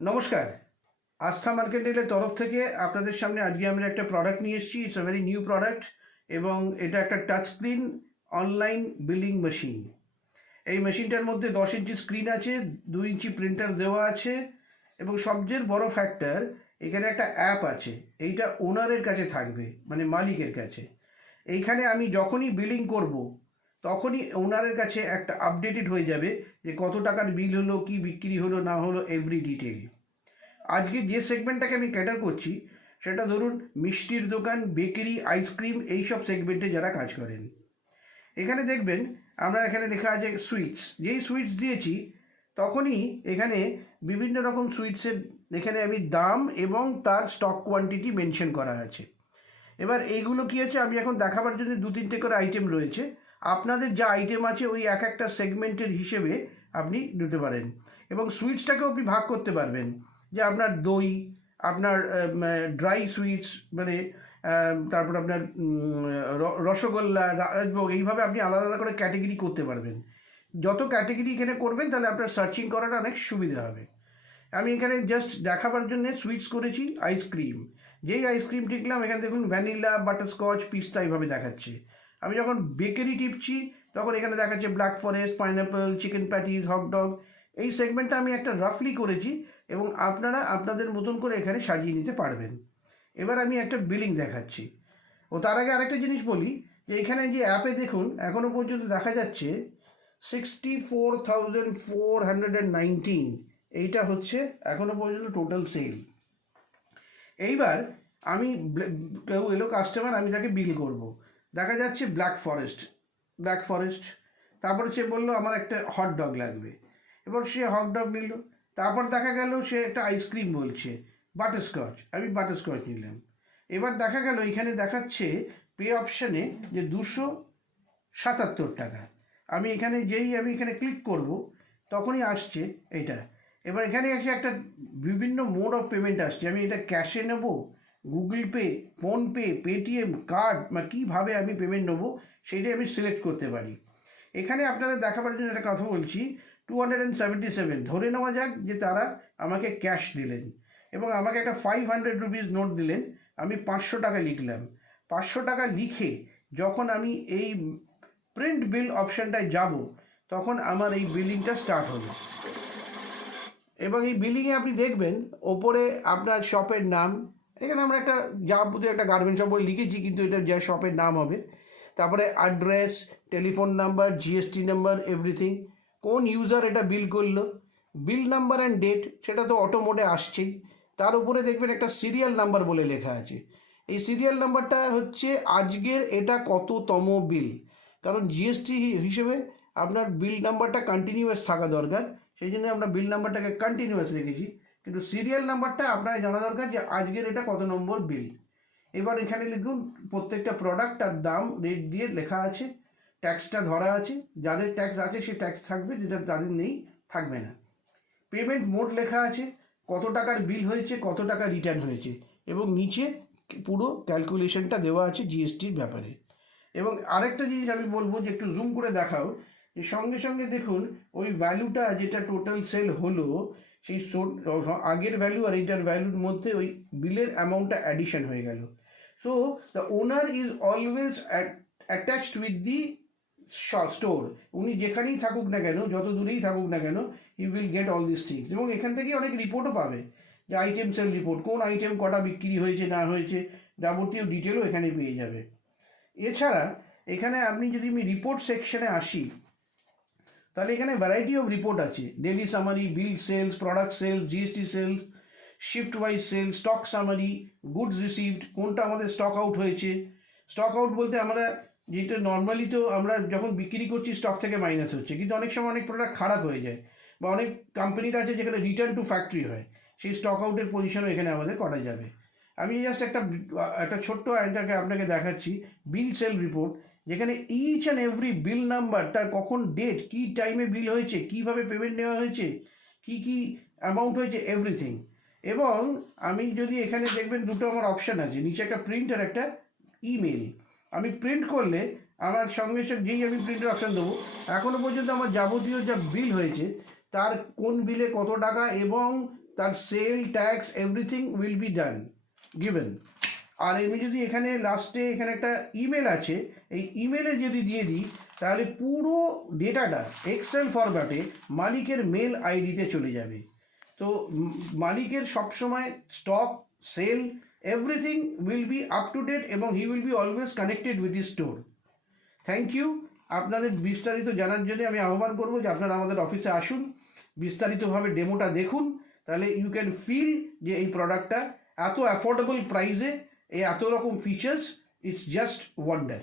নমস্কার। আস্থা মার্কেন্টাইলের তরফ থেকে আপনাদের সামনে আজকে আমরা একটা প্রোডাক্ট নিয়ে এসেছি। It's a very new product এবং এটা একটা touch screen online billing machine. এই মেশিনটার মধ্যে 10 ইঞ্চি স্ক্রিন আছে, 2 ইঞ্চি প্রিন্টার দেওয়া আছে এবং সবচেয়ে বড় ফ্যাক্টর এখানে একটা অ্যাপ আছে। এইটা ওনারের কাছে থাকবে, মানে মালিকের কাছে। এইখানে আমি যখনই বিলিং করব তখনই ওনারের কাছে একটা আপডেটেড হয়ে যাবে যে কত টাকার বিল হলো, কি বিক্রি হলো না হলো, এভরি ডিটেল। আজকে যে সেগমেন্টটাকে আমি ক্যাটার করছি সেটা ধরুন মিষ্টির দোকান, বেকারি, আইসক্রিম, এইসব সেগমেন্টে যারা কাজ করেন। এখানে দেখবেন আমরা এখানে লেখা আছে সুইটস। যেই সুইটস দিয়েছি তখনই এখানে বিভিন্ন রকম সুইটসের এখানে আমি দাম এবং তার স্টক কোয়ান্টিটি মেনশন করা আছে। এবার এইগুলো কী আছে আমি এখন দেখাবার জন্য 2-3টে করে আইটেম রয়েছে। আপনাদের যা আইটেম আছে ওই এক একটা সেগমেন্টের হিসেবে আপনি দিতে পারেন এবং সুইটসটাকেও আপনি ভাগ করতে পারবেন যে আপনার দই, আপনার ড্রাই সুইটস, মানে তারপর আপনার রসগোল্লা, রাজভোগ, এইভাবে আপনি আলাদা আলাদা করে ক্যাটেগরি করতে পারবেন। যত ক্যাটেগরি এখানে করবেন তাহলে আপনার সার্চিং করাটা অনেক সুবিধা হবে। আমি এখানে জাস্ট দেখাবার জন্য সুইটস করেছি আইসক্রিম। যেই আইসক্রিম টিপলাম এখানে দেখুন ভ্যানিলা, বাটারস্কচ, পিস্তা এইভাবে দেখাচ্ছে। আমি যখন বেকারি টিপছি তখন এখানে দেখাচ্ছে black forest, pineapple, chicken patties, hot dog. এই সেগমেন্টটা আমি একটা রাফলি করেছি এবং আপনারা আপনাদের মতন করে এখানে সাজিয়ে নিতে পারবেন। এবার আমি একটা বিলিং দেখাচ্ছি। ও তার আগে আরেকটা জিনিস বলি যে এখানে যে অ্যাপে দেখুন এখনও পর্যন্ত দেখা যাচ্ছে 64,419, এইটা হচ্ছে এখনও পর্যন্ত টোটাল সেল। এইবার আমি কেউ এলো কাস্টমার, আমি তাকে বিল করব। দেখা যাচ্ছে ব্ল্যাক ফরেস্ট, তারপর সে বললো আমার একটা হট ডগ লাগবে, এবার সে হট ডগ নিল। তারপর দেখা গেল সে একটা আইসক্রিম বলছে, বাটারস্কচ, আমি বাটারস্কচ নিলাম। এবার দেখা গেল এখানে দেখাচ্ছে পে অপশানে যে 277 টাকা। আমি এখানে ক্লিক করব তখনই আসছে এটা। এবার এখানে এসে একটা বিভিন্ন মোড অফ পেমেন্ট আসছে। আমি এটা ক্যাশে নেব, Google pay, PhonePe, Paytm, card, বা কীভাবে আমি পেমেন্ট নেবো সেইটাই আমি সিলেক্ট করতে পারি। এখানে আপনাদের দেখাবার জন্য একটা কথা বলছি, 277 ধরে নেওয়া যাক যে তারা আমাকে ক্যাশ দিলেন এবং আমাকে একটা 500 রুপিস নোট দিলেন। আমি 500 টাকা লিখলাম। 500 টাকা লিখে যখন আমি এই প্রিন্ট বিল অপশানটায় যাব তখন আমার এই বিলিংটা স্টার্ট হবে এবং এই বিলিংয়ে আপনি দেখবেন ওপরে আপনার শপের নাম। এখানে আমরা একটা যাবতীয় একটা গার্মেন্টস শপ বলে লিখেছি, কিন্তু এটা যা শপের নাম হবে। তারপরে address, telephone number, GST number, everything. কোন ইউজার এটা বিল করলো, বিল নাম্বার অ্যান্ড ডেট, সেটা তো অটো মোডে আসছেই। তার উপরে দেখবেন একটা সিরিয়াল নাম্বার বলে লেখা আছে। এই সিরিয়াল নাম্বারটা হচ্ছে আজকের এটা কততম বিল, কারণ জিএসটি হিসেবে আপনার বিল নাম্বারটা কন্টিনিউয়াস থাকা দরকার। সেই জন্য আমরা বিল নাম্বারটাকে কন্টিনিউয়াস রেখেছি, কিন্তু সিরিয়াল নাম্বারটা আপনার জানা দরকার যে আজকের এটা কত নম্বর বিল। এবার এখানে লিখুন প্রত্যেকটা প্রোডাক্ট আর দাম রেট দিয়ে লেখা আছে, ট্যাক্সটা ধরা আছে। যাদের ট্যাক্স আছে সে ট্যাক্স থাকবে, যেটা যাদের নেই থাকবে না। পেমেন্ট মোড লেখা আছে, কত টাকার বিল হয়েছে, কত টাকা রিটার্ন হয়েছে, এবং নিচে পুরো ক্যালকুলেশনটা দেওয়া আছে জিএসটির ব্যাপারে। এবং আরেকটা জিনিস আমি বলবো যে একটু জুম করে দেখাও, যে সঙ্গে সঙ্গে দেখুন ওই ভ্যালুটা যেটা টোটাল সেল হলো সেই আগের ভ্যালু আর এইটার ভ্যালুর মধ্যে ওই বিলের অ্যামাউন্টটা অ্যাডিশন হয়ে গেল। So the owner is always attached with the store. উনি যেখানেই থাকুক না কেন, যত দূরেই থাকুক না কেন, he will get all this things. এবং এখান থেকে অনেক রিপোর্টও পাবে, যে আইটেম সেল রিপোর্ট, কোন আইটেম কটা বিক্রি হয়েছে না হয়েছে, যাবতীয় ডিটেলও এখানে পেয়ে যাবে। এছাড়া এখানে আপনি যদি আমি রিপোর্ট সেকশনে আসি তাহলে এখানে ভ্যারাইটি অফ রিপোর্ট আছে। Daily summary, bill sales, product sales, GST sales, shift wise sales, stock summary, goods received, কোনটা আমাদের স্টক আউট হয়েছে। স্টক আউট বলতে আমরা যেটা নর্মালি তো আমরা যখন বিক্রি করছি স্টক থেকে মাইনাস হচ্ছে, কিন্তু অনেক সময় অনেক প্রোডাক্ট খারাপ হয়ে যায়, বা অনেক কোম্পানির আছে যেখানে রিটার্ন টু ফ্যাক্টরি হয়, সেই স্টক আউটের পজিশনও এখানে আমাদের করা যাবে। আমি জাস্ট একটা ছোট্ট এটাকে আপনাকে দেখাচ্ছি, বিল সেল রিপোর্ট, যেখানে each and every bill number, তার কখন ডেট, কী টাইমে বিল হয়েছে, কীভাবে পেমেন্ট নেওয়া হয়েছে, কী অ্যামাউন্ট হয়েছে, এভরিথিং। এবং আমি যদি এখানে দেখবেন দুটো আমার অপশান আছে, নিচে একটা প্রিন্ট আর একটা ইমেল। আমি প্রিন্ট করলে আমার সঙ্গে সঙ্গে যেই আমি প্রিন্টের অপশান দেবো, এখনও পর্যন্ত আমার যাবতীয় যা বিল হয়েছে তার কোন বিলে কত টাকা এবং তার sale tax everything will be done given. আর আমি যদি এখানে লাস্টে এখানে একটা ইমেল আছে, এই ইমেলে যদি দিয়ে দিই তাহলে পুরো ডেটাটা এক্সেল ফরম্যাটে মালিকের মেল আইডিতে চলে যাবে। তো মালিকের সবসময় stock sale everything will be up to date এবং he will be always connected with his store. Thank you. আপনাদের বিস্তারিত জানার জন্য আমি আহ্বান করবো যে আপনারা আমাদের অফিসে আসুন, বিস্তারিতভাবে ডেমোটা দেখুন, তাহলে ইউ ক্যান ফিল যে এই প্রোডাক্টটা এত অ্যাফোর্ডেবল প্রাইসে, এত রকম ফিচার্স, ইটস জাস্ট ওয়ান্ডার।